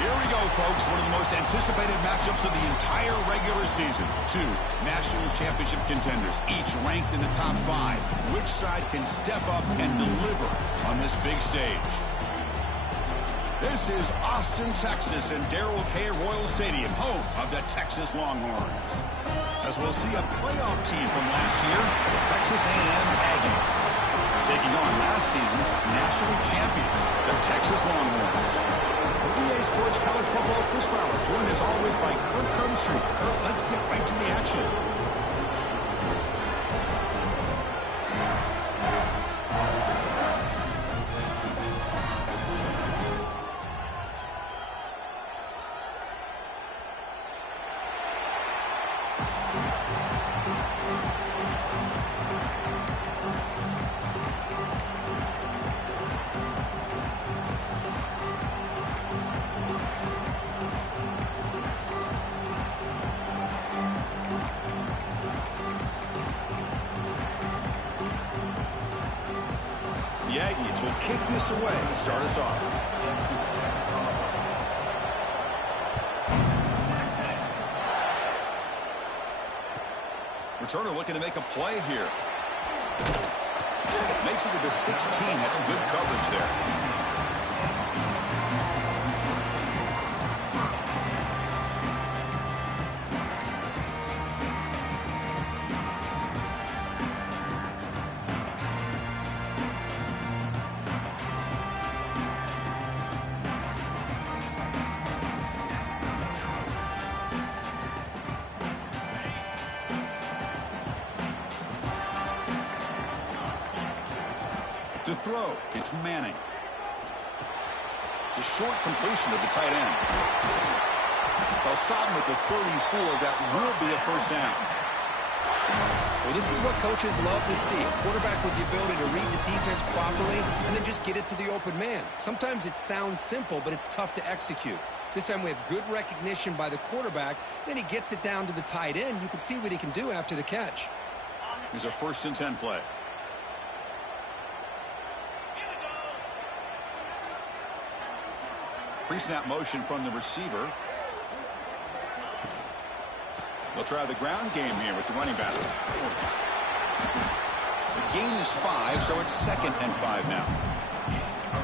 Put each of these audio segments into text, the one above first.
Here we go, folks. One of the most anticipated matchups of the entire regular season. Two national championship contenders, each ranked in the top 5. Which side can step up and deliver on this big stage? This is Austin, Texas, and Darrell K. Royal Stadium, home of the Texas Longhorns. As we'll see a playoff team from last year, the Texas A&M Aggies, taking on last season's national champions, the Texas Longhorns. EA Sports College Football, Chris Fowler, joined as always by Kirk Herbstreit. Kirk, let's get right to the action. The Aggies will kick this away to start us off. Returner looking to make a play here. Makes it to the 16. That's good coverage there. To throw, it's Manning. The short completion of the tight end. They'll stop him at the 34. That will be a first down. Well, this is what coaches love to see. A quarterback with the ability to read the defense properly and then just get it to the open man. Sometimes it sounds simple, but it's tough to execute. This time we have good recognition by the quarterback. Then he gets it down to the tight end. You can see what he can do after the catch. Here's a 1st and 10 play. Pre-snap motion from the receiver. They'll try the ground game here with the running back. The gain is 5, so it's 2nd and 5 now.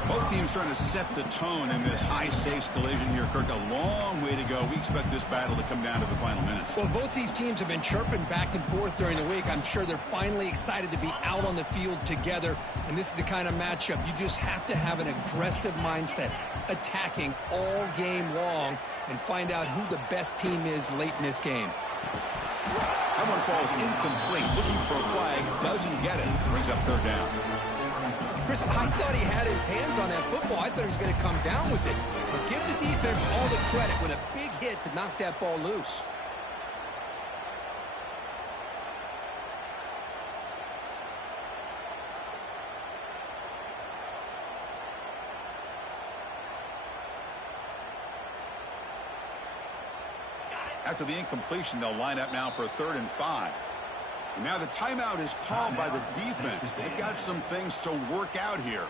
Both teams trying to set the tone in this high-stakes collision here, Kirk. A long way to go. We expect this battle to come down to the final minutes. Well, both these teams have been chirping back and forth during the week. I'm sure they're finally excited to be out on the field together, and this is the kind of matchup you just have to have an aggressive mindset, attacking all game long, and find out who the best team is late in this game. That one falls incomplete. Looking for a flag, doesn't get it. Brings up 3rd down. Chris, I thought he had his hands on that football. I thought he was going to come down with it. But give the defense all the credit with a big hit to knock that ball loose. After the incompletion, they'll line up now for a 3rd and 5. And now the timeout is called by the defense. They've got some things to work out here.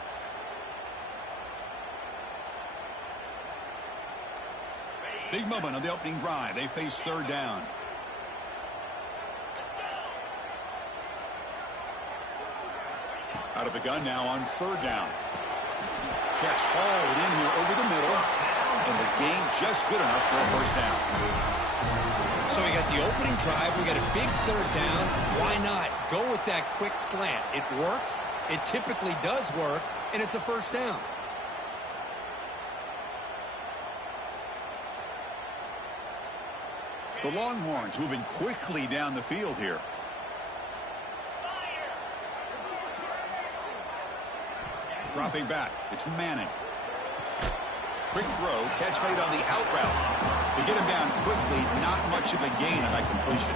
Big moment on the opening drive. They face 3rd down. Out of the gun now on 3rd down. Catch hauled in here over the middle. And the gain just good enough for a 1st down. So we got the opening drive. We got a big 3rd down. Why not go with that quick slant? It works. It typically does work. And it's a 1st down. The Longhorns moving quickly down the field here. Dropping back. It's Manning. Quick throw, catch made on the out route. They get him down quickly, not much of a gain on that completion.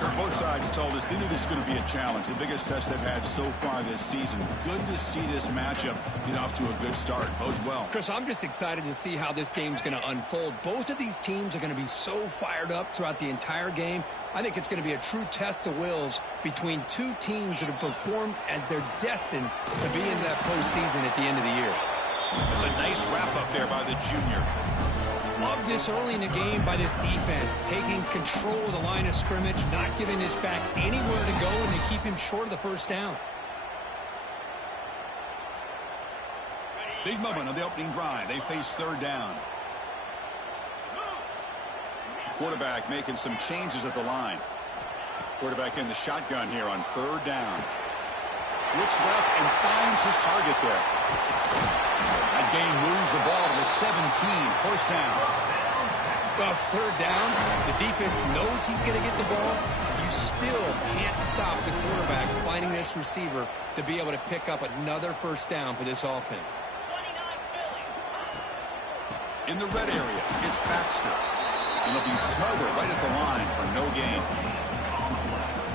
Kirk, both sides told us they knew this was going to be a challenge, the biggest test they've had so far this season. Good to see this matchup get off to a good start. Bodes well. Chris, I'm just excited to see how this game's going to unfold. Both of these teams are going to be so fired up throughout the entire game. I think it's going to be a true test of wills between two teams that have performed as they're destined to be in that postseason at the end of the year. It's a nice wrap-up there by the junior. Love this early in the game by this defense, taking control of the line of scrimmage, not giving this back anywhere to go, and they keep him short of the first down. Big moment on the opening drive. They face third down. Quarterback making some changes at the line. Quarterback in the shotgun here on third down. Looks left and finds his target there. That gain moves the ball to the 17. First down. Well, it's third down. The defense knows he's going to get the ball. You still can't stop the quarterback finding this receiver to be able to pick up another first down for this offense. In the red area, it's Baxter. And they'll be smothered right at the line for no gain.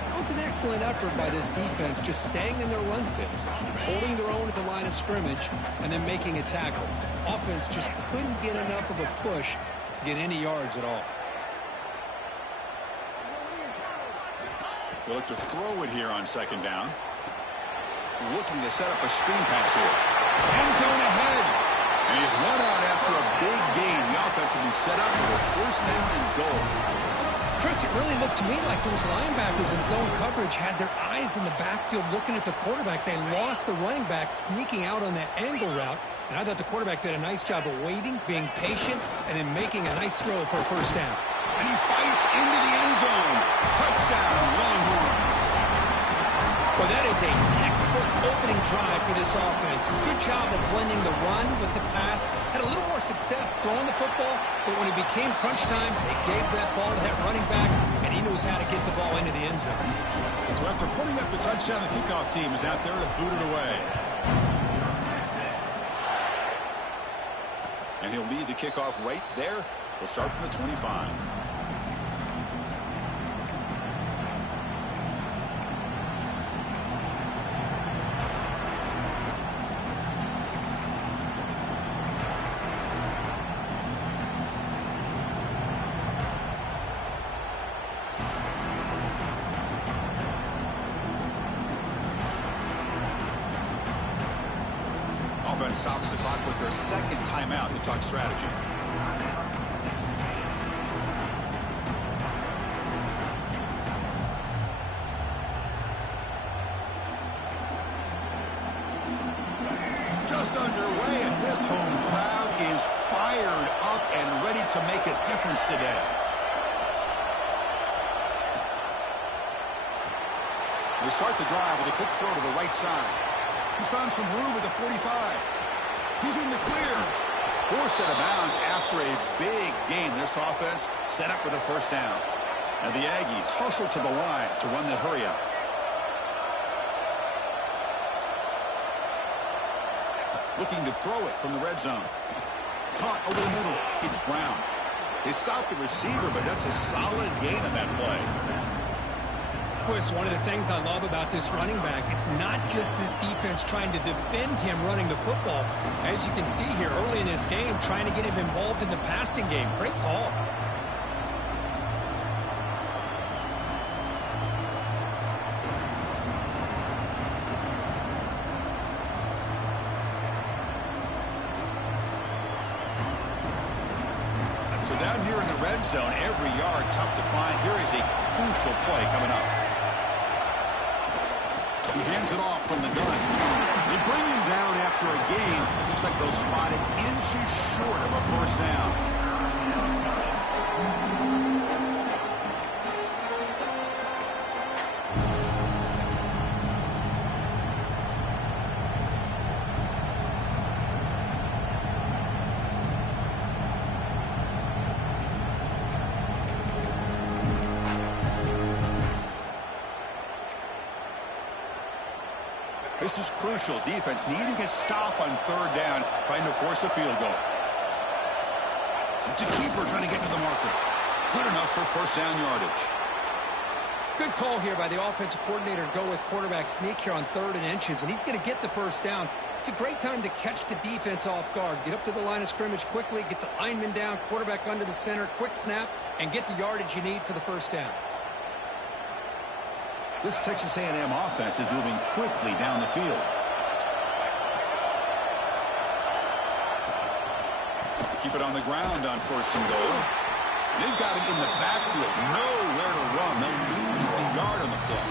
It was an excellent effort by this defense, just staying in their run fits, holding their own at the line of scrimmage, and then making a tackle. Offense just couldn't get enough of a push to get any yards at all. They look to throw it here on second down. Looking to set up a screen pass here. End zone ahead. And he's run out after a big gain. The offense will be set up for a first down and goal. Chris, it really looked to me like those linebackers in zone coverage had their eyes in the backfield looking at the quarterback. They lost the running back sneaking out on that angle route. And I thought the quarterback did a nice job of waiting, being patient, and then making a nice throw for a first down. And he fights into the end zone. Touchdown, Longhorns. Well, that is a textbook opening drive for this offense. Good job of blending the run with the pass. Had a little more success throwing the football, but when it became crunch time, they gave that ball to that running back, and he knows how to get the ball into the end zone. So after putting up the touchdown, the kickoff team is out there to boot it away. And he'll lead the kickoff right there. He'll start from the 25. Offense stops the clock with their second timeout to talk strategy. Just underway, and this home crowd is fired up and ready to make a difference today. They start the drive with a quick throw to the right side. He's found some room at the 45. He's in the clear. Forced out of bounds after a big gain. This offense set up with a first down. And the Aggies hustle to the line to run the hurry up. Looking to throw it from the red zone. Caught over the middle. It's Brown. They stopped the receiver, but that's a solid gain on that play. Chris, one of the things I love about this running back, it's not just this defense trying to defend him running the football. As you can see here early in this game, trying to get him involved in the passing game. Great call. So down here in the red zone, every yard tough to find. Here is a crucial play coming up. He hands it off from the gun. They bring him down after a gain. Looks like they'll spot it inches short of a first down. This is crucial. Defense needing a stop on third down, trying to force a field goal. To keeper trying to get to the marker. Good enough for first down yardage. Good call here by the offensive coordinator to go with quarterback sneak here on 3rd and inches, and he's going to get the first down. It's a great time to catch the defense off guard. Get up to the line of scrimmage quickly, get the lineman down, quarterback under the center, quick snap, and get the yardage you need for the first down. This Texas A&M offense is moving quickly down the field. Keep it on the ground on 1st and goal. They've got him in the backfield. Nowhere to run. They'll lose a yard on the play.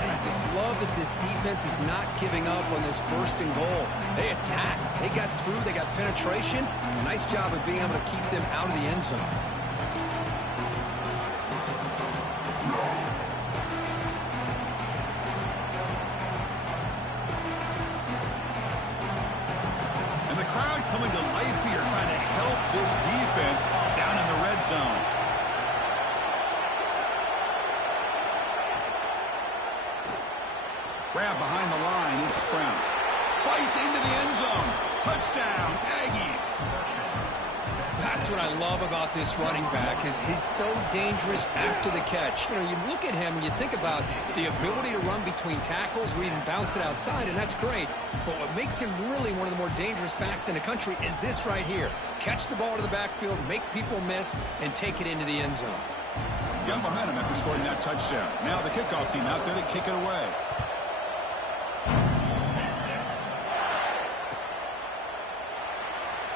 And I just love that this defense is not giving up on this 1st and goal. They attacked. They got through. They got penetration. Nice job of being able to keep them out of the end zone. Coming to life here, trying to help this defense down in the red zone. Grab behind the line, it's Brown. Fights into the end zone. Touchdown, Aggies. That's what I love about this running back is he's so dangerous after the catch. You know, you look at him and you think about the ability to run between tackles or even bounce it outside, and that's great. But what makes him really one of the more dangerous backs in the country is this right here. Catch the ball to the backfield, make people miss, and take it into the end zone. Young momentum after scoring that touchdown. Now the kickoff team out there to kick it away.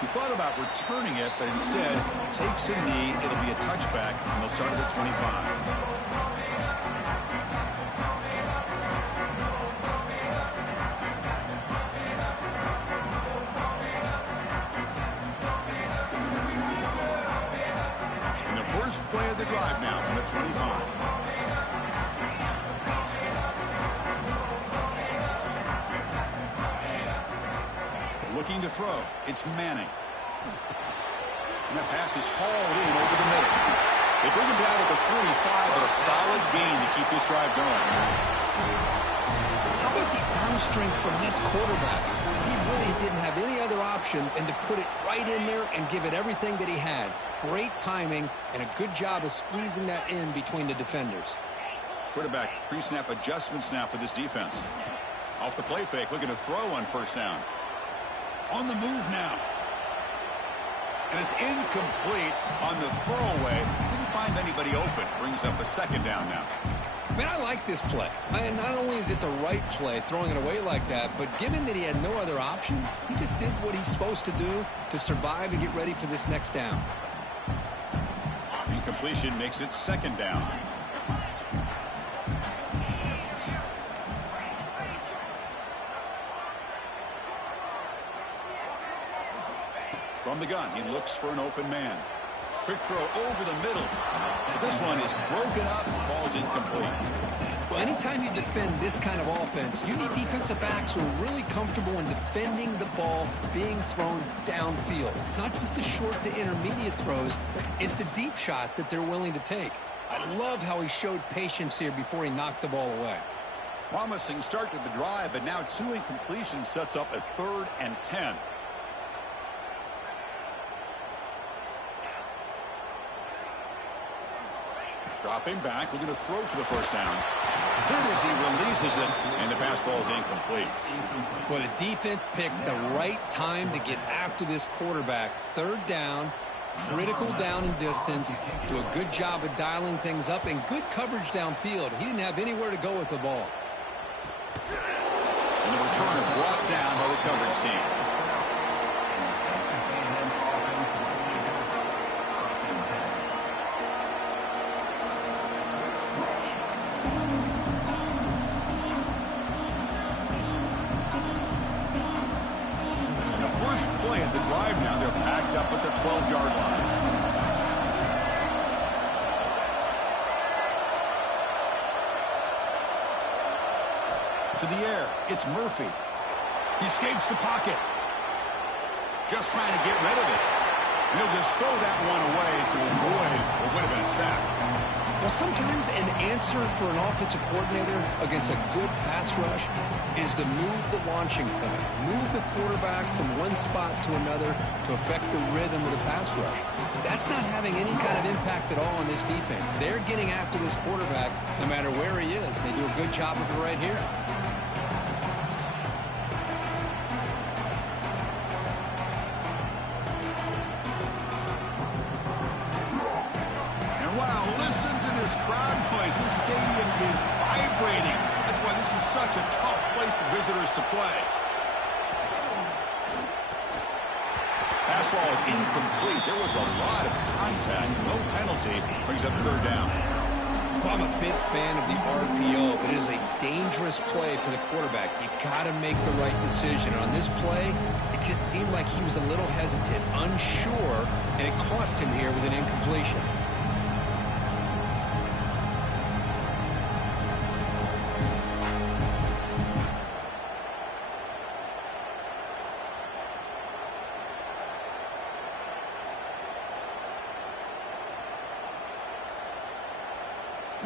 He thought about returning it, but instead takes a knee. It'll be a touchback, and they'll start at the 25. And the first play of the drive now from the 25. Looking to throw. It's Manning. And that pass is hauled in over the middle. They bring him down at the 45, but a solid gain to keep this drive going. How about the arm strength from this quarterback? He really didn't have any other option than to put it right in there and give it everything that he had. Great timing and a good job of squeezing that in between the defenders. Quarterback pre-snap adjustments now for this defense. Off the play fake, looking to throw on 1st down. On the move now. And it's incomplete on the throwaway. Didn't find anybody open. Brings up a 2nd down now. Man, I like this play. And not only is it the right play, throwing it away like that, but given that he had no other option, he just did what he's supposed to do to survive and get ready for this next down. Incompletion makes it 2nd down. From the gun, he looks for an open man. Quick throw over the middle. This one is broken up, falls incomplete. Well, anytime you defend this kind of offense, you need defensive backs who are really comfortable in defending the ball being thrown downfield. It's not just the short to intermediate throws, it's the deep shots that they're willing to take. I love how he showed patience here before he knocked the ball away. Promising start to the drive, but now 2 incompletions sets up a 3rd and 10. Dropping back, looking to throw for the 1st down. Good as he releases it, and the pass falls incomplete. Well, the defense picks the right time to get after this quarterback. 3rd down, critical down and distance. Do a good job of dialing things up, and good coverage downfield. He didn't have anywhere to go with the ball. And the returner brought down by the coverage team. Play at the drive now. They're packed up at the 12-yard line. To the air, it's Murphy. He escapes the pocket. Just trying to get rid of it. And he'll just throw that one away to avoid what would have been a sack. Well, sometimes an answer for an offensive coordinator against a good pass rush is to move the launching point, move the quarterback from one spot to another to affect the rhythm of the pass rush. That's not having any kind of impact at all on this defense. They're getting after this quarterback no matter where he is. They do a good job of it right here. Crowd noise. This stadium is vibrating. That's why this is such a tough place for visitors to play. Pass ball is incomplete. There was a lot of contact. No penalty. Brings up third down. Well, I'm a big fan of the RPO, but it is a dangerous play for the quarterback. You got to make the right decision. On this play, it just seemed like he was a little hesitant, unsure, and it cost him here with an incompletion.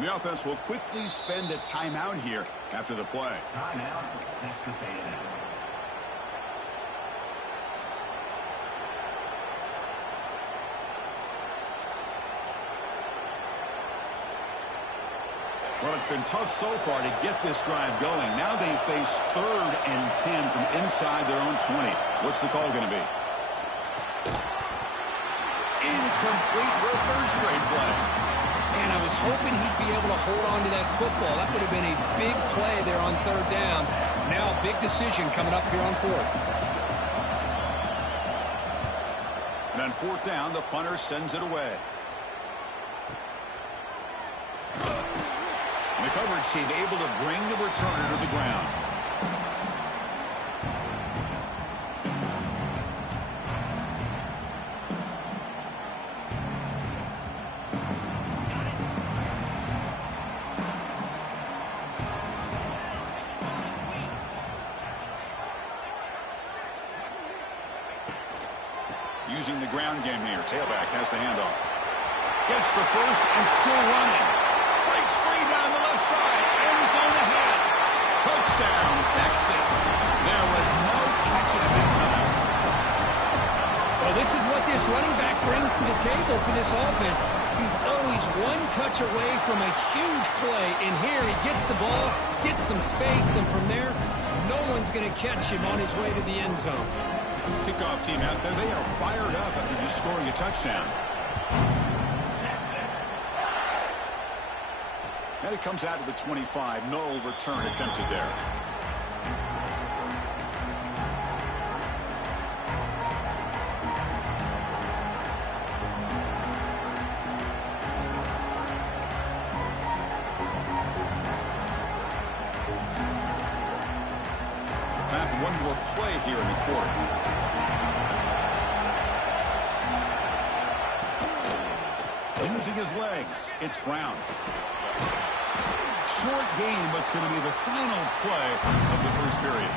The offense will quickly spend a timeout here after the play. Timeout, Texas A&M. Well, it's been tough so far to get this drive going. Now they face 3rd and 10 from inside their own 20. What's the call going to be? Incomplete for a 3rd straight play. And I was hoping he'd be able to hold on to that football. That would have been a big play there on 3rd down. Now a big decision coming up here on 4th. And on 4th down, the punter sends it away. And the coverage team able to bring the returner to the ground. Using the ground game here. Tailback has the handoff. Gets the first and still running. Breaks free down the left side. End zone ahead. Touchdown, Texas. There was no catching him in time. Well, this is what this running back brings to the table for this offense. He's always one touch away from a huge play. And here he gets the ball, gets some space, and from there, no one's going to catch him on his way to the end zone. Kickoff team out there, they are fired up after just scoring a touchdown. And it comes out to the 25. No return attempted there. Time for one more play here in the quarter. Using his legs, it's Brown. Short game, but it's going to be the final play of the first period.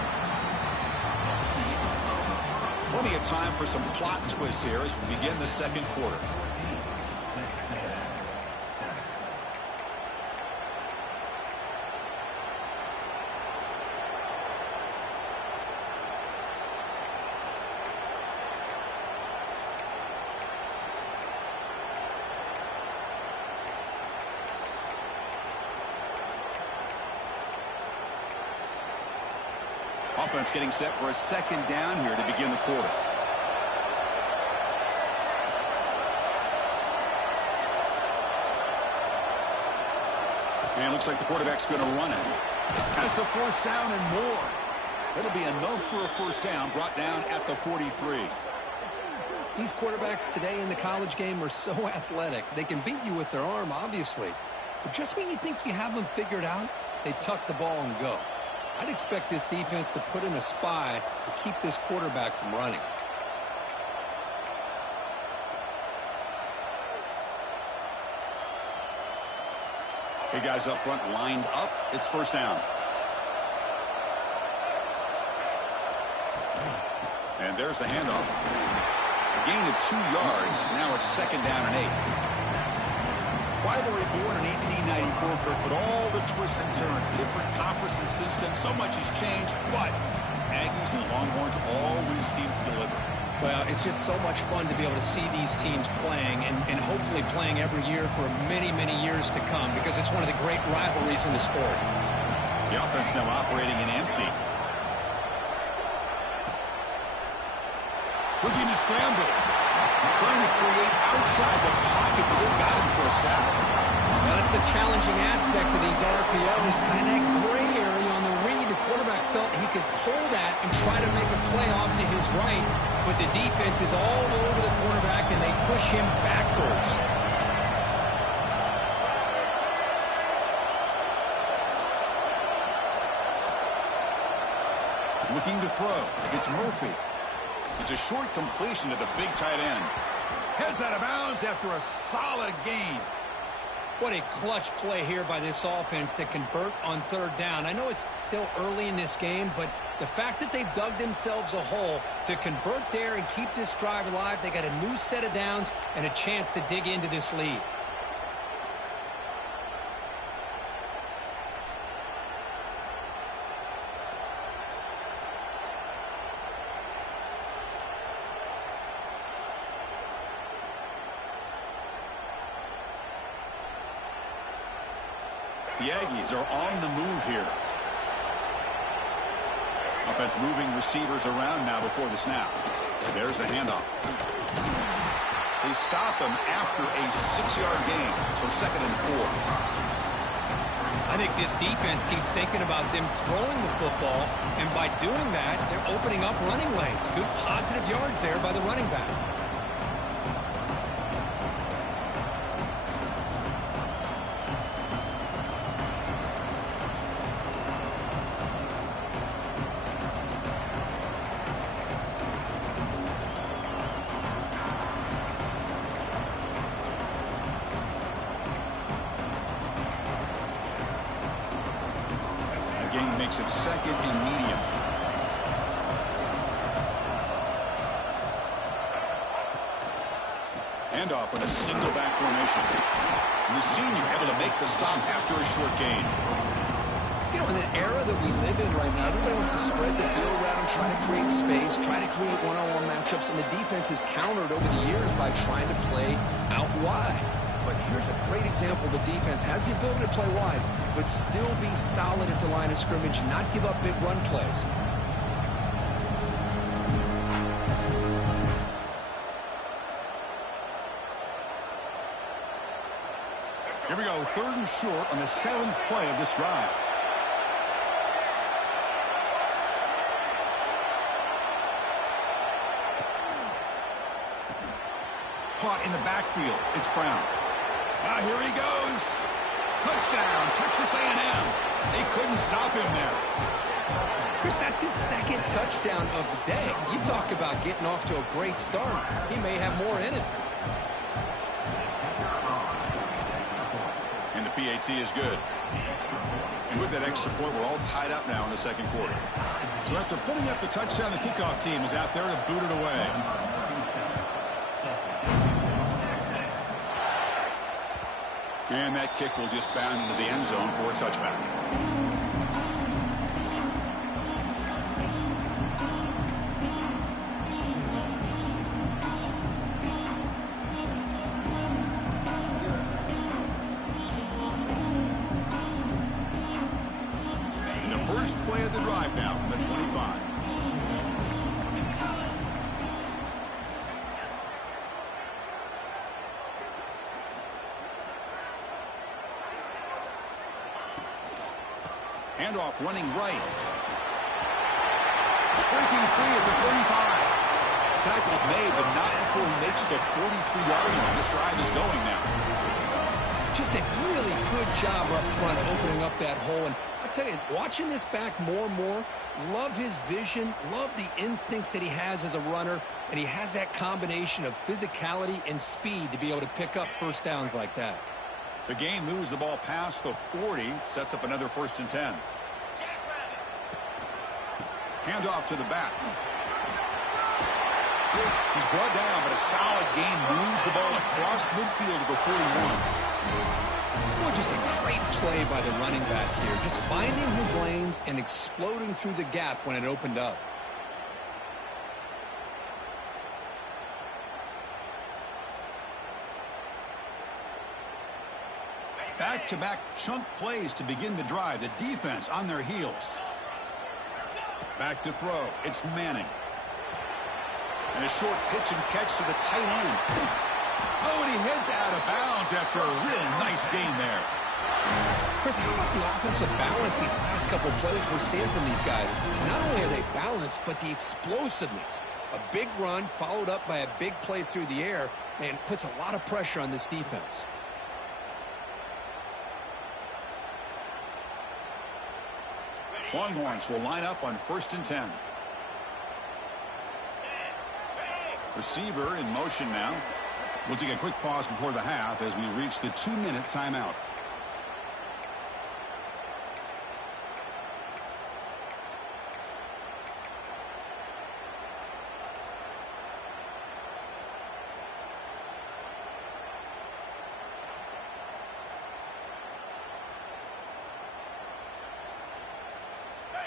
Plenty of time for some plot twists here as we begin the second quarter. Offense getting set for a second down here to begin the quarter. And looks like the quarterback's going to run it. Has the first down and more. It'll be enough for a first down, brought down at the 43. These quarterbacks today in the college game are so athletic. They can beat you with their arm, obviously. But just when you think you have them figured out, they tuck the ball and go. I'd expect this defense to put in a spy to keep this quarterback from running. Hey, guys up front lined up. It's first down. And there's the handoff. A gain of 2 yards. Now it's second down and 8. Rivalry born in 1894, Kirk, but all the twists and turns, the different conferences since then, so much has changed, but the Aggies and the Longhorns always seem to deliver. Well, it's just so much fun to be able to see these teams playing and hopefully playing every year for many, many years to come because it's one of the great rivalries in the sport. The offense now operating in empty. Looking to scramble. Trying to create outside the pocket, but they've got him for a sack. Well, that's the challenging aspect of these RPOs, kind of that gray area on the read. The quarterback felt he could pull that and try to make a play off to his right, but the defense is all over the quarterback, and they push him backwards. Looking to throw. It's Murphy. It's a short completion to the big tight end. Heads out of bounds after a solid gain. What a clutch play here by this offense to convert on third down. I know it's still early in this game, but the fact that they've dug themselves a hole to convert there and keep this drive alive, they got a new set of downs and a chance to dig into this lead. The Aggies are on the move here. Offense moving receivers around now before the snap. There's the handoff. They stop him after a 6-yard gain, so 2nd and 4. I think this defense keeps thinking about them throwing the football, and by doing that, they're opening up running lanes. Good positive yards there by the running back. Makes it 2nd and medium. Handoff in a single back formation. And the senior able to make the stop after a short gain. You know, in the era that we live in right now, everybody wants to spread the field around, try to create space, try to create one-on-one matchups, and the defense has countered over the years by trying to play out wide. But here's a great example. The defense has the ability to play wide, but still be solid at the line of scrimmage, not give up big run plays. Here we go, 3rd and short on the 7th play of this drive. Caught in the backfield. It's Brown. Ah, here he goes. Touchdown, Texas A&M. They couldn't stop him there. Chris, that's his 2nd touchdown of the day. You talk about getting off to a great start. He may have more in it. And the PAT is good. And with that extra point, we're all tied up now in the 2nd quarter. So after putting up the touchdown, the kickoff team is out there to boot it away. And that kick will just bound into the end zone for a touchback. And the first play of the drive now from the 25. Handoff running right. Breaking free at the 35. Tackle's made, but not before he makes the 43-yard line. This drive is going now. Just a really good job up front opening up that hole. And I'll tell you, watching this back more and more, love his vision, love the instincts that he has as a runner, and he has that combination of physicality and speed to be able to pick up first downs like that. The game moves the ball past the 40, sets up another 1st and 10. Handoff to the back. He's brought down, but a solid gain moves the ball across midfield to the 41. Well, just a great play by the running back here. Just finding his lanes and exploding through the gap when it opened up. Back-to-back chunk plays to begin the drive. The defense on their heels. Back to throw. It's Manning. And a short pitch and catch to the tight end. Oh, and he heads out of bounds after a really nice gain there. Chris, how about the offensive balance these last couple of plays we're seeing from these guys? Not only are they balanced, but the explosiveness. A big run followed up by a big play through the air, man, puts a lot of pressure on this defense. Longhorns will line up on 1st and 10. Receiver in motion now. We'll take a quick pause before the half as we reach the 2-minute timeout.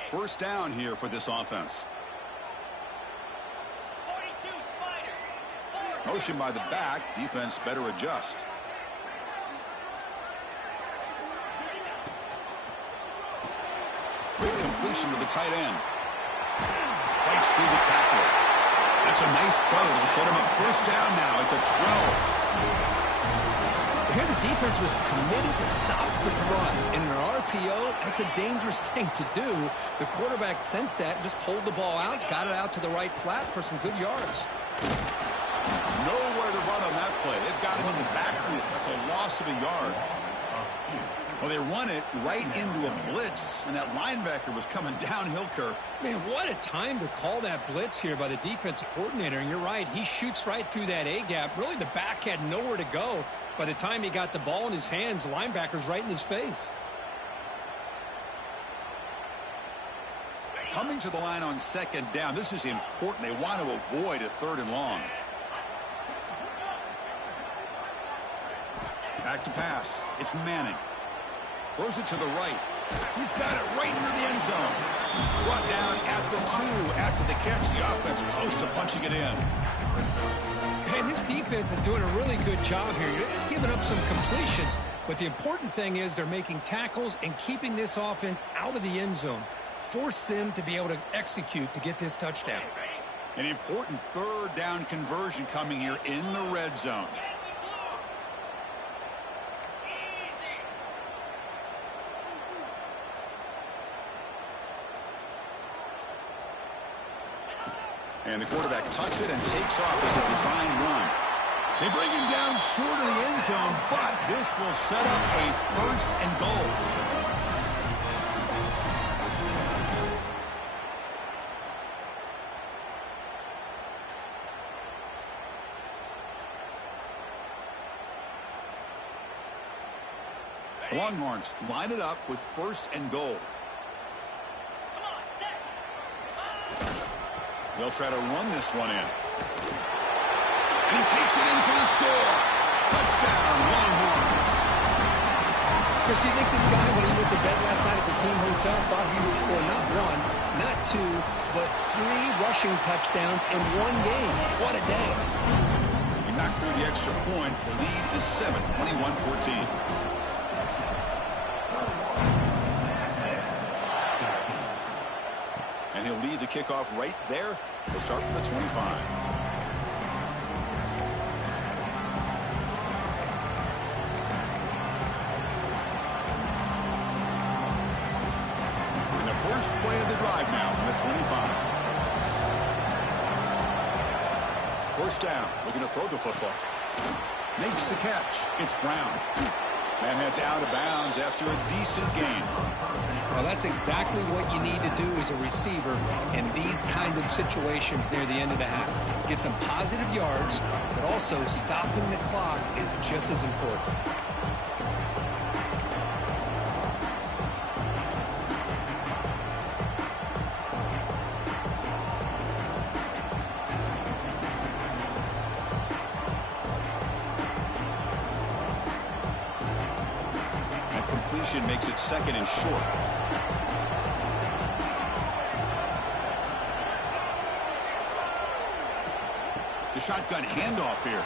First down here for this offense. Motion by the back. Defense better adjust. Quick completion to the tight end. Fights through the tackle. That's a nice play. It'll set him up first down now at the 12. Here the defense was committed to stop the run. In an RPO, that's a dangerous thing to do. The quarterback sensed that and just pulled the ball out, got it out to the right flat for some good yards. Nowhere to run on that play. They've got him in the backfield. That's a loss of a yard. Well, they run it right into a blitz, and that linebacker was coming downhill, Kirk. Man, what a time to call that blitz here by the defensive coordinator. And you're right, he shoots right through that A-gap. Really, the back had nowhere to go. By the time he got the ball in his hands, the linebacker's right in his face. Coming to the line on 2nd down. This is important. They want to avoid a 3rd and long. Back to pass. It's Manning. Throws it to the right. He's got it right near the end zone. Brought down at the 2 after the catch. The offense close to punching it in. And this defense is doing a really good job here. You're giving up some completions, but the important thing is they're making tackles and keeping this offense out of the end zone. Force them to be able to execute to get this touchdown. An important 3rd down conversion coming here in the red zone. And the quarterback tucks it and takes off as a design run. They bring him down short of the end zone, but this will set up a 1st and goal. The Longhorns line it up with 1st and goal. They'll try to run this one in. And he takes it in for the score. Touchdown, Longhorns. Chris, you think this guy, when he went to bed last night at the team hotel, thought he would score not 1, not 2, but 3 rushing touchdowns in one game? What a day. He knocked through the extra point. The lead is 7, 21-14. And he'll lead the kickoff right there. He'll start from the 25. And the first play of the drive now from the 25. First down, looking to throw the football. Makes the catch. It's Brown. Man heads out of bounds after a decent gain. Well, that's exactly what you need to do as a receiver in these kind of situations near the end of the half. Get some positive yards, but also stopping the clock is just as important. That completion makes it 2nd and short. The shotgun handoff here.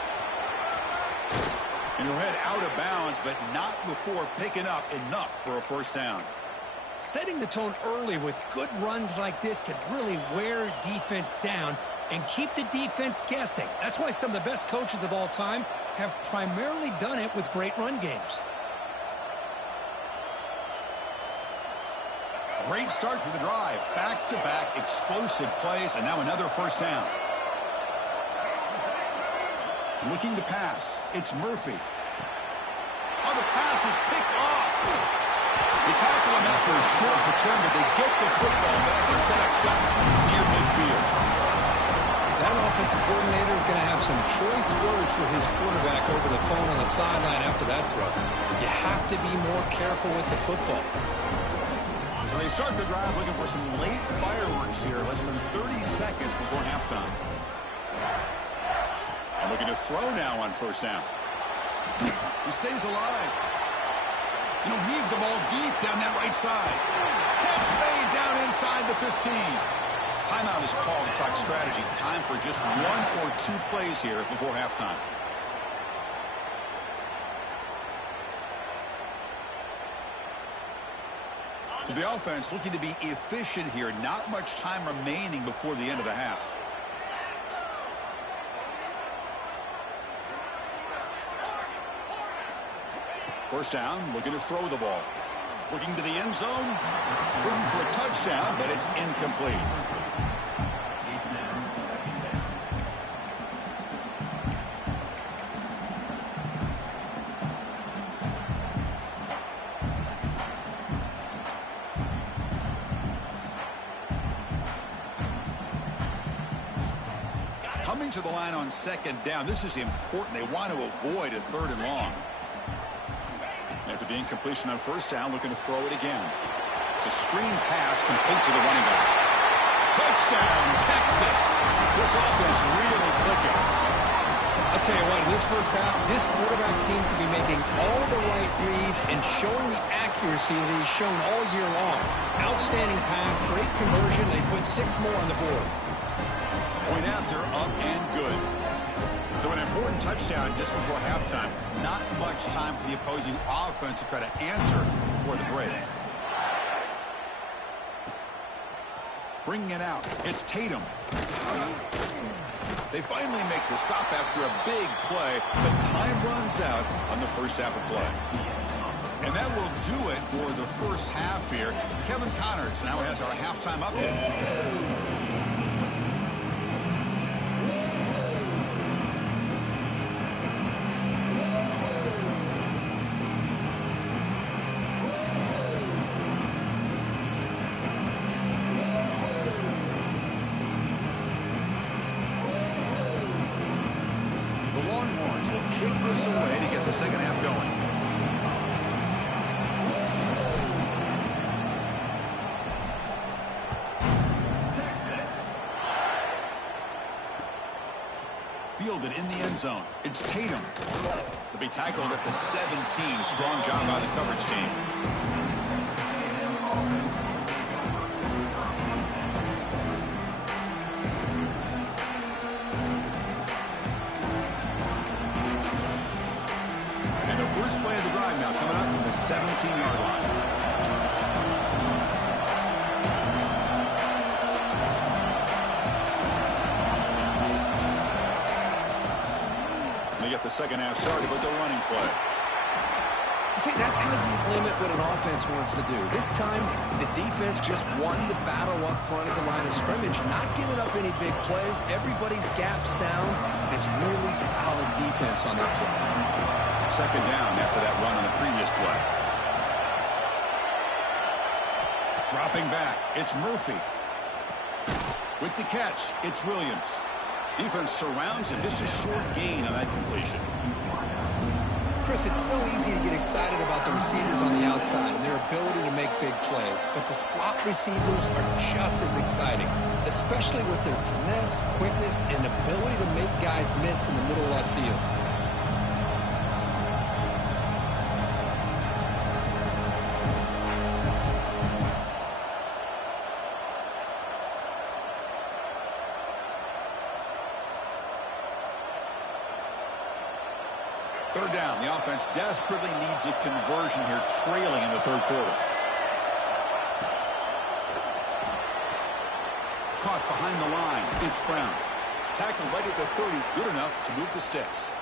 And he'll head out of bounds, but not before picking up enough for a first down. Setting the tone early with good runs like this can really wear defense down and keep the defense guessing. That's why some of the best coaches of all time have primarily done it with great run games. Great start to the drive. Back-to-back explosive plays, and now another first down. Looking to pass. It's Murphy. Oh, the pass is picked off. They tackle him after a short return, but they get the football back and set up shop near midfield. That offensive coordinator is going to have some choice words for his quarterback over the phone on the sideline after that throw. You have to be more careful with the football. So they start the drive looking for some late fireworks here, less than 30 seconds before halftime. And looking to throw now on first down. He stays alive. He'll heave the ball deep down that right side. Catch made down inside the 15. Timeout is called to talk strategy. Time for just 1 or 2 plays here before halftime. So the offense looking to be efficient here. Not much time remaining before the end of the half. First down, looking to throw the ball. Looking to the end zone. Looking for a touchdown, but it's incomplete. Coming to the line on second down, this is important. They want to avoid a third and long. After the incompletion on first down, looking to throw it again. It's a screen pass complete to the running back. Touchdown, Texas. This offense really clicking. I'll tell you what, in this first half, this quarterback seems to be making all the right reads and showing the accuracy that he's shown all year long. Outstanding pass, great conversion. They put 6 more on the board. Point after, up and good. So an important touchdown just before halftime. Not much time for the opposing offense to try to answer before the break. Bringing it out. It's Tatum. They finally make the stop after a big play, but time runs out on the first half of play. And that will do it for the first half here. Kevin Connors now has our halftime update. Kick this away to get the second half going. Fielded in the end zone. It's Tatum. To be tackled at the 17. Strong job by the coverage team. First play of the drive now coming up from the 17-yard line. They get the second half started with the running play. See, that's how you limit what an offense wants to do. This time, the defense just won the battle up front at the line of scrimmage, not giving up any big plays. Everybody's gap sound. It's really solid defense on that play. Second down after that run on the previous play. Dropping back, it's Murphy. With the catch, it's Williams. Defense surrounds him. Just a short gain on that completion. Chris, it's so easy to get excited about the receivers on the outside and their ability to make big plays, but the slot receivers are just as exciting, especially with their finesse, quickness, and ability to make guys miss in the middle of that field. Third down. The offense desperately needs a conversion here, trailing in the third quarter. Caught behind the line. It's Brown. Tackled right at the 30. Good enough to move the sticks.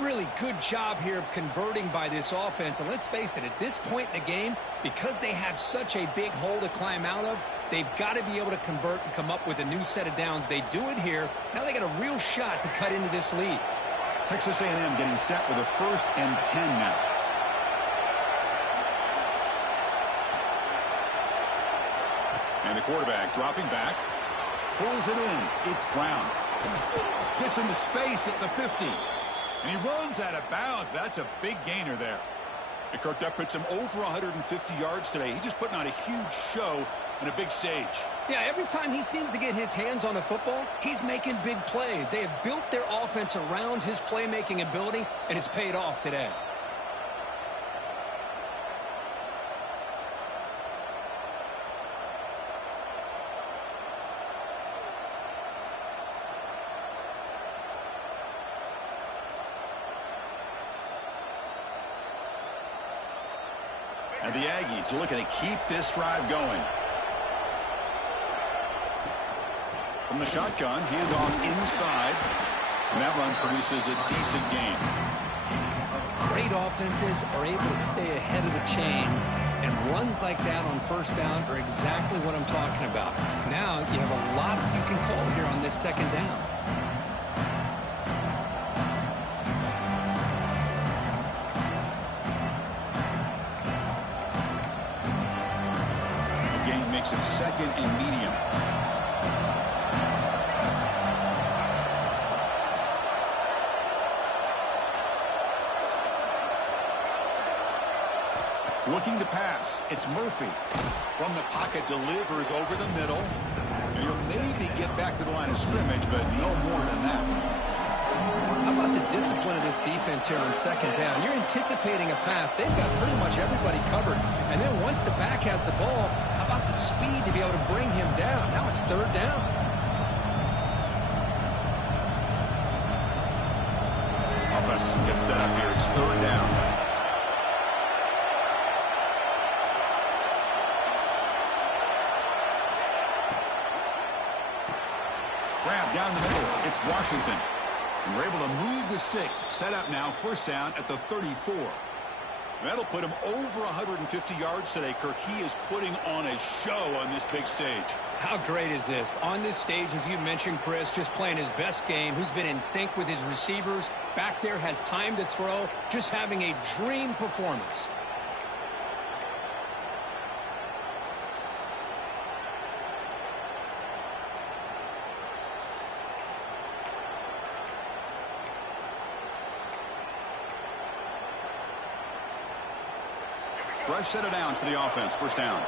Really good job here of converting by this offense. And let's face it, at this point in the game, because they have such a big hole to climb out of, they've got to be able to convert and come up with a new set of downs. They do it here. Now they got a real shot to cut into this lead. Texas A&M getting set with a 1st and 10 now. And the quarterback dropping back. Pulls it in. It's Brown. Gets into space at the 50. And he runs out of bounds. That's a big gainer there. And Kirk, that puts him over 150 yards today. He's just putting on a huge show on a big stage. Yeah, every time he seems to get his hands on the football, he's making big plays. They have built their offense around his playmaking ability, and it's paid off today. And the Aggies are looking to keep this drive going. From the shotgun, handoff inside. And that run produces a decent gain. Great offenses are able to stay ahead of the chains, and runs like that on 1st down are exactly what I'm talking about. Now you have a lot that you can call here on this 2nd down. Makes it 2nd and medium. Looking to pass. It's Murphy. From the pocket, delivers over the middle. And he'll maybe get back to the line of scrimmage, but no more than that. How about the discipline of this defense here on 2nd down? You're anticipating a pass. They've got pretty much everybody covered. And then once the back has the ball, how about the speed to be able to bring him down? Now it's 3rd down. Offense gets set up here. It's 3rd down. Grab down the middle. It's Washington. And we're able to move the sticks. Set up now, 1st down at the 34. That'll put him over 150 yards today, Kirk. He is putting on a show on this big stage. How great is this? On this stage, as you mentioned, Chris, just playing his best game. He's been in sync with his receivers. Back there, has time to throw. Just having a dream performance. Fresh set of downs for the offense. 1st down.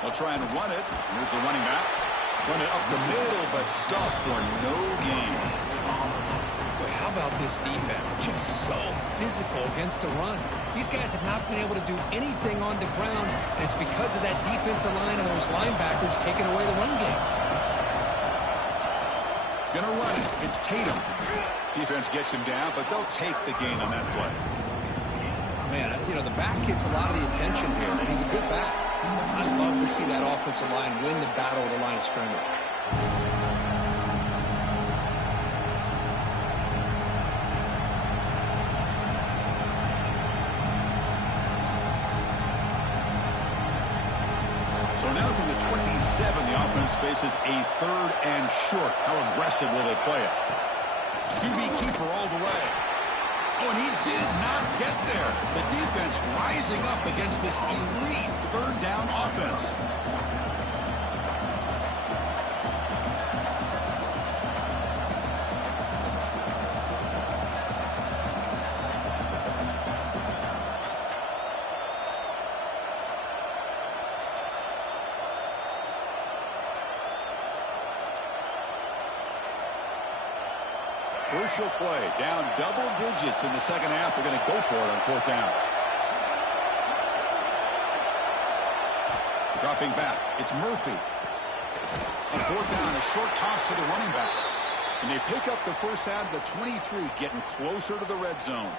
They'll try and run it. Here's the running back. Run it up the middle, but stuffed for no gain. Boy, how about this defense? Just so physical against the run. These guys have not been able to do anything on the ground, and it's because of that defensive line and those linebackers taking away the run game. Gonna run it. It's Tatum. Defense gets him down, but they'll take the gain on that play. Man, you know, the back gets a lot of the attention here. He's a good back. I'd love to see that offensive line win the battle at the line of scrimmage. So now from the 27, the offense faces a 3rd and short. How aggressive will they play it? QB keeper all the way. Oh, and he did not get there. The defense rising up against this elite 3rd down offense. Crucial play. Down double digits in the 2nd half. They're going to go for it on 4th down. Dropping back. It's Murphy. On 4th down, a short toss to the running back. And they pick up the 1st out of the 23, getting closer to the red zone.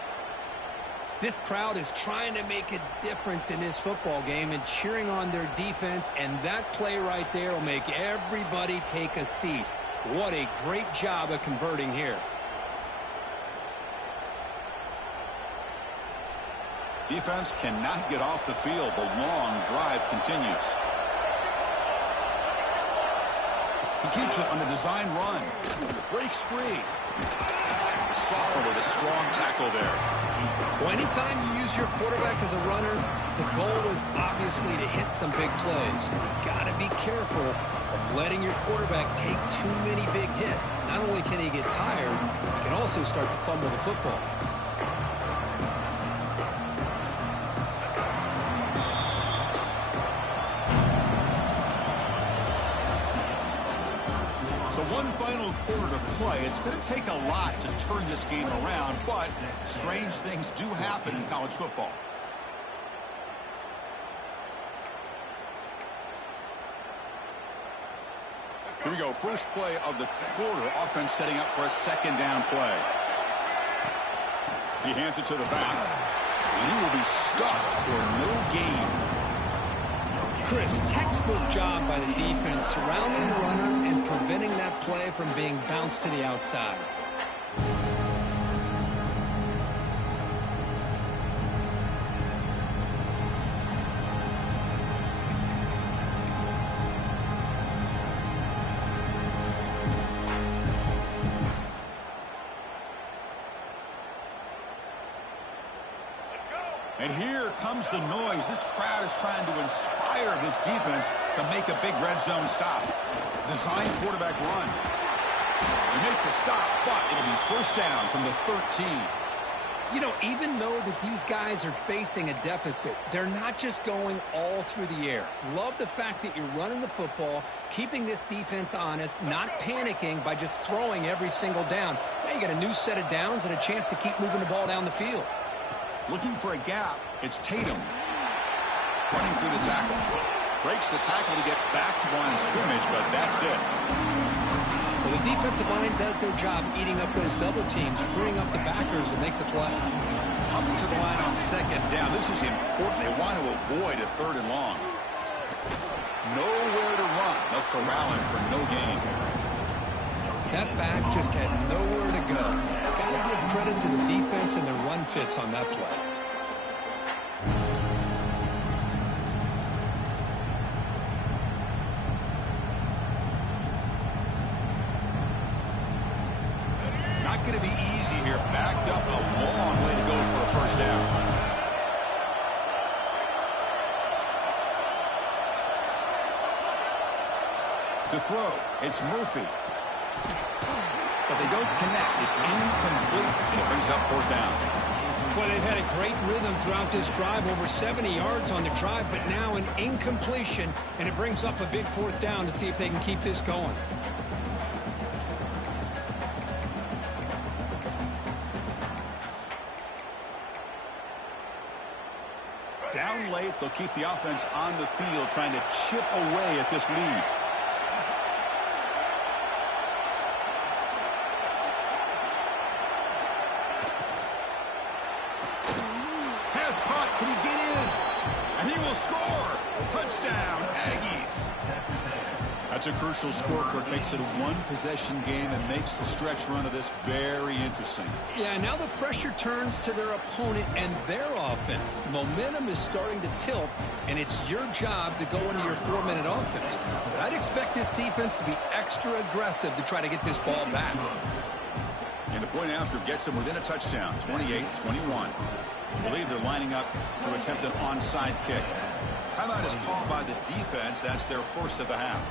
This crowd is trying to make a difference in this football game and cheering on their defense, and that play right there will make everybody take a seat. What a great job of converting here. Defense cannot get off the field. The long drive continues. He keeps it on the design run. Breaks free. The sophomore with a strong tackle there. Well, anytime you use your quarterback as a runner, the goal is obviously to hit some big plays. You've got to be careful of letting your quarterback take too many big hits. Not only can he get tired, he can also start to fumble the football. So one final quarter to play. It's going to take a lot to turn this game around, but strange things do happen in college football. Here we go. First play of the quarter. Offense setting up for a second down play. He hands it to the back. And he will be stuffed for no gain. Chris, textbook job by the defense surrounding the runner and preventing that play from being bounced to the outside. And here comes the noise. This crowd is trying to inspire this defense to make a big red zone stop. Design quarterback run. They make the stop, but it'll be first down from the 13. You know, even though that these guys are facing a deficit, they're not just going all through the air. Love the fact that you're running the football, keeping this defense honest, not panicking by just throwing every single down. Now you got a new set of downs and a chance to keep moving the ball down the field. Looking for a gap. It's Tatum. Running through the tackle. Breaks the tackle to get back to the line of scrimmage, but that's it. Well, the defensive line does their job eating up those double teams, freeing up the backers to make the play. Coming to the line on second down. This is important. They want to avoid a third and long. Nowhere to run. They'll corral him for no gain. That back just had nowhere to go. Got to give credit to the defense and their run fits on that play. Not going to be easy here. Backed up a long way to go for a first down. To throw, it's Murphy. But they don't connect. It's incomplete, and it brings up fourth down. Well, they've had a great rhythm throughout this drive, over 70 yards on the drive, but now an incompletion, and it brings up a big fourth down to see if they can keep this going. Down late, they'll keep the offense on the field, trying to chip away at this lead. Can he get in? And he will score. Touchdown, Aggies. That's a crucial score, Kirk. Makes it a one-possession game and makes the stretch run of this very interesting. Yeah, now the pressure turns to their opponent and their offense. The momentum is starting to tilt, and it's your job to go into your 4-minute offense. But I'd expect this defense to be extra aggressive to try to get this ball back. And the point after gets them within a touchdown, 28-21. I believe they're lining up to attempt an onside kick. Timeout is called by the defense. That's their first of the half.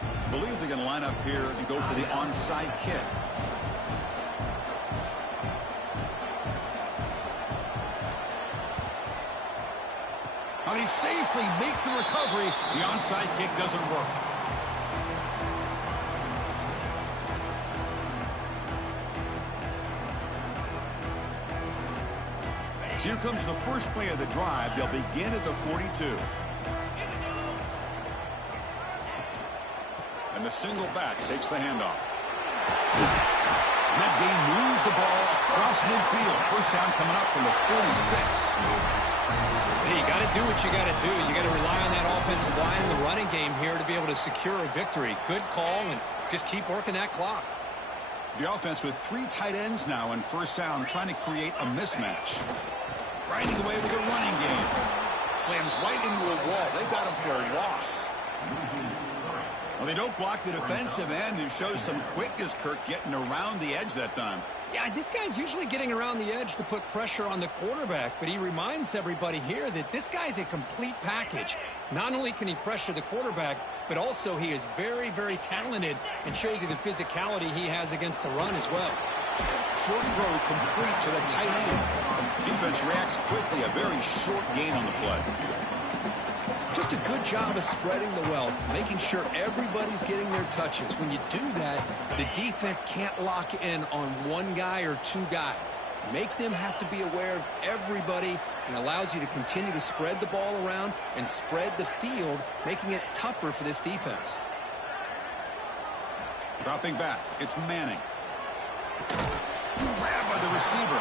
I believe they're going to line up here and go for the onside kick. Now he safely makes the recovery. The onside kick doesn't work. So here comes the first play of the drive. They'll begin at the 42. And the single back takes the handoff. And that game moves the ball across midfield. First down coming up from the 46. Hey, you got to do what you got to do. You got to rely on that offensive line and the running game here to be able to secure a victory. Good call, and Just keep working that clock. The offense with 3 tight ends now on first down, trying to create a mismatch. Riding away with a running game. Slams right into a wall. They've got him for a loss. Well, they don't block the defensive end, who shows some quickness, Kirk, getting around the edge that time. Yeah, this guy's usually getting around the edge to put pressure on the quarterback, but he reminds everybody here that this guy's a complete package. Not only can he pressure the quarterback, but also he is very, very talented and shows you the physicality he has against the run as well. Short throw complete to the tight end. Defense reacts quickly, a very short gain on the play. Just a good job of spreading the wealth, making sure everybody's getting their touches. When you do that, the defense can't lock in on one guy or 2 guys. Make them have to be aware of everybody, and allows you to continue to spread the ball around and spread the field, making it tougher for this defense. Dropping back, it's Manning. Grabbed by the receiver.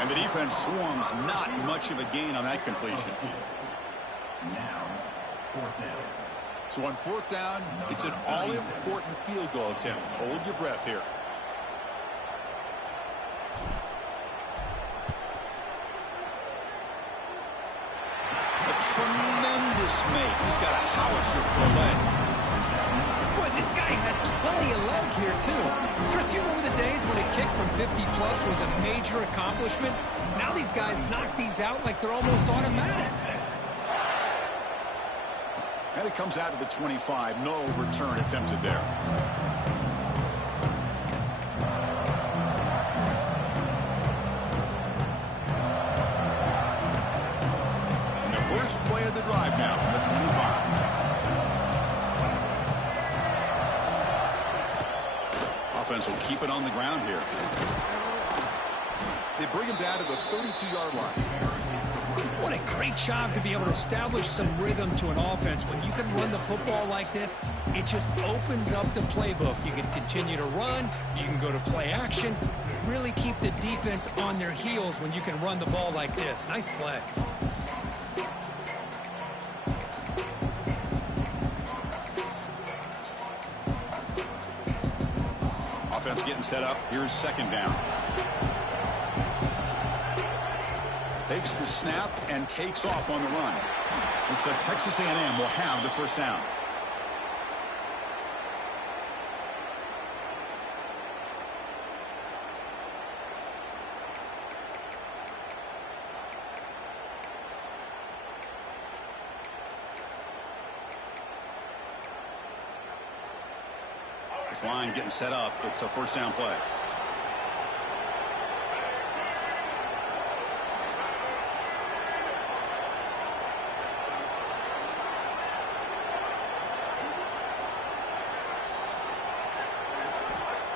And the defense swarms, not much of a gain on that completion. Now, 4th down. So on 4th down, it's an all-important field goal attempt. Hold your breath here. A tremendous make. He's got a howitzer for a leg. Boy, this guy had plenty of leg here, too. Chris, you remember the days when a kick from 50-plus was a major accomplishment? Now these guys knock these out like they're almost automatic. And it comes out of the 25. No return attempted there. And the first play of the drive now from the 25. Offense will keep it on the ground here. They bring him down to the 32-yard line. What a great job to be able to establish some rhythm to an offense. When you can run the football like this, it just opens up the playbook. You can continue to run. You can go to play action. You really keep the defense on their heels when you can run the ball like this. Nice play. Offense getting set up. Here's 2nd down. Takes the snap and takes off on the run. Looks like Texas A&M will have the first down. This line getting set up. It's a first down play.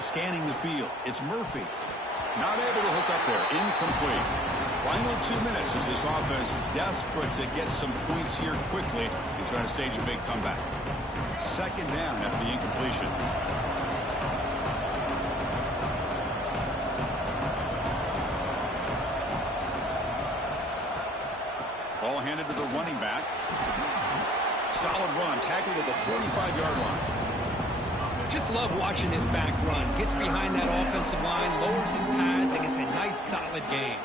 Scanning the field. It's Murphy. Not able to hook up there. Incomplete. Final 2 minutes as this offense desperate to get some points here quickly and try to stage a big comeback. 2nd down after the incompletion. Ball handed to the running back. Solid run. Tackled at the 45-yard line. Just love watching this back run. Gets behind that offensive line, lowers his pads, and gets a nice, solid gain.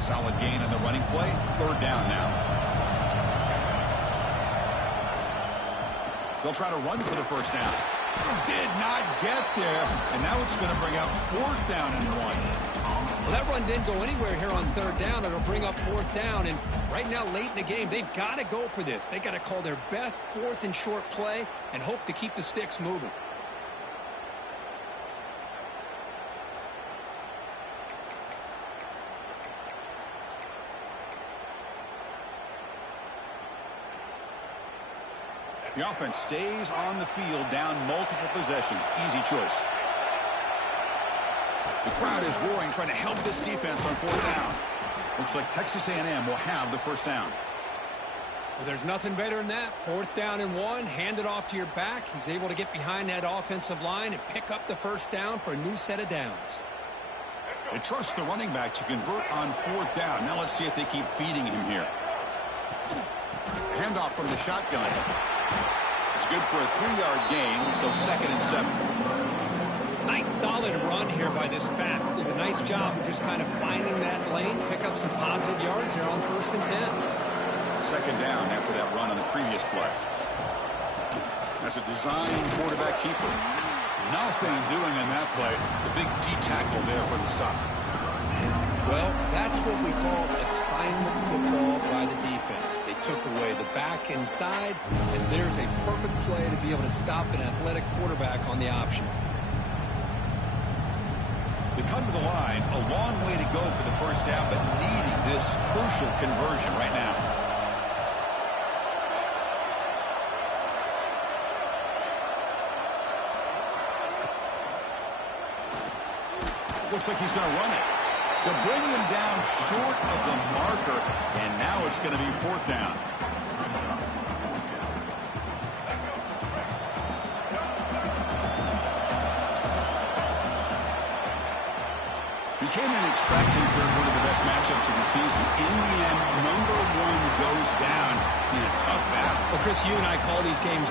Solid gain on the running play. 3rd down now. They'll try to run for the first down. Did not get there. And now it's going to bring up 4th down and 1. Well, that run didn't go anywhere here on 3rd down. It'll bring up 4th down. And right now, late in the game, they've got to go for this. They've got to call their best 4th and short play and hope to keep the sticks moving. The offense stays on the field, down multiple possessions. Easy choice. The crowd is roaring, trying to help this defense on 4th down. Looks like Texas A&M will have the first down. Well, there's nothing better than that. 4th down and 1, hand it off to your back. He's able to get behind that offensive line and pick up the first down for a new set of downs. They trust the running back to convert on 4th down. Now let's see if they keep feeding him here. Handoff from the shotgun. It's good for a 3-yard gain, so 2nd and 7. Nice solid run here by this back. Did a nice job of just kind of finding that lane, pick up some positive yards there on 1st and 10. 2nd down after that run on the previous play. That's a design quarterback keeper. Nothing doing on that play. The big D tackle there for the stop. Well, that's what we call assignment football by the defense. They took away the back inside, and there's a perfect play to be able to stop an athletic quarterback on the option. They come to the line, a long way to go for the 1st down, but needing this crucial conversion right now. Looks like he's going to run it. They'll bring him down short of the marker, and now it's going to be 4th down. We came in expecting for one of the best matchups of the season. In the end, number 1 goes down in a tough battle. Well, Chris, you and I call these games a